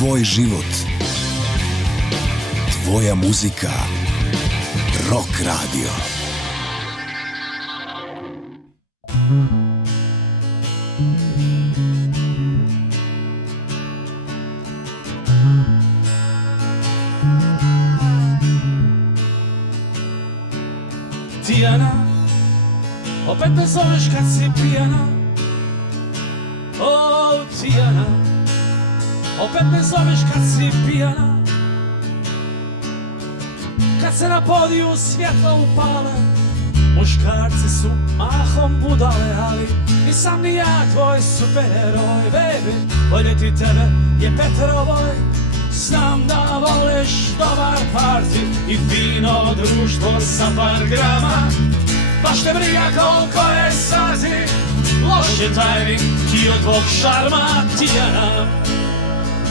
Tvoj život, tvoja muzika, Rock Radio. Tijana, opet me zoveš kad si pijana. O, Tijana, opet me zoveš kad si pijana. Kad se na podiju svjetla upale, muškarci su mahom budale, ali nisam ni ja tvoj superheroj, baby. Voljeti tebe je Petrovoj. Znam da voliš dobar party i fino društvo sa par grama. Baš te briga koliko je sati, loš je tajming ti od tvog šarma. Tijana,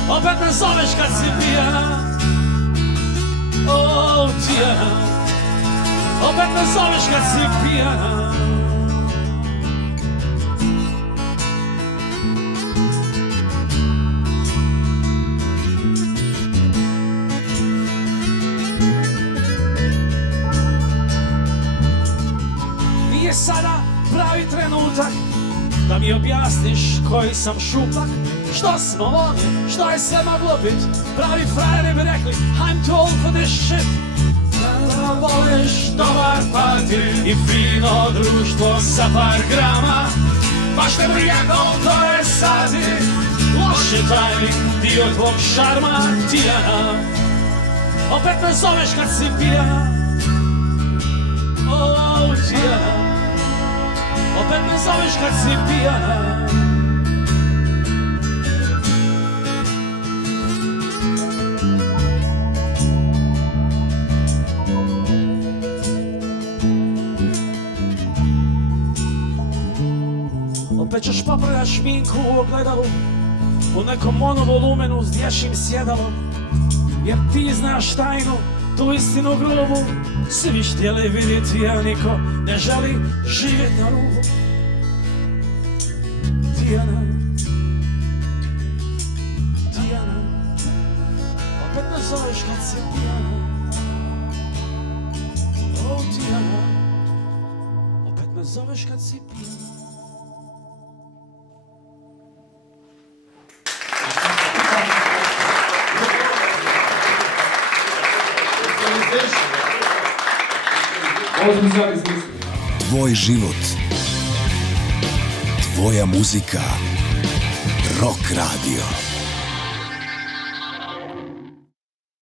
opet me zoveš kad si pijana. O, Tijana, opet me zoveš kad si pijana. Nije sada pravi trenutak da mi objasniš koji sam šupak. Što smo mogli, što je sve moglo bit, pravi frajeri bi rekli I'm too old for this shit. Da voliš dobar party i fino društvo sa par grama. Baš te briga koliko je sati, loš je tajming dio tvog šarma. Tijana, opet me zoveš kad si pijana. O, Tijana, opet me zoveš kad si pijana. Opet ćeš popravljat šminku u ogledalu, u nekom monovolumenu s dječjim sjedalom. Jer ti znaš tajnu, tu istinu grubu. Svi bi htjeli vidjeti, a niko ne želi živjet na rubu. Tijana, Tijana, opet me zoveš kad si pijana. O, Tijana, opet me zoveš kad si pijana. Tvoj život, tvoja muzika, Rock Radio.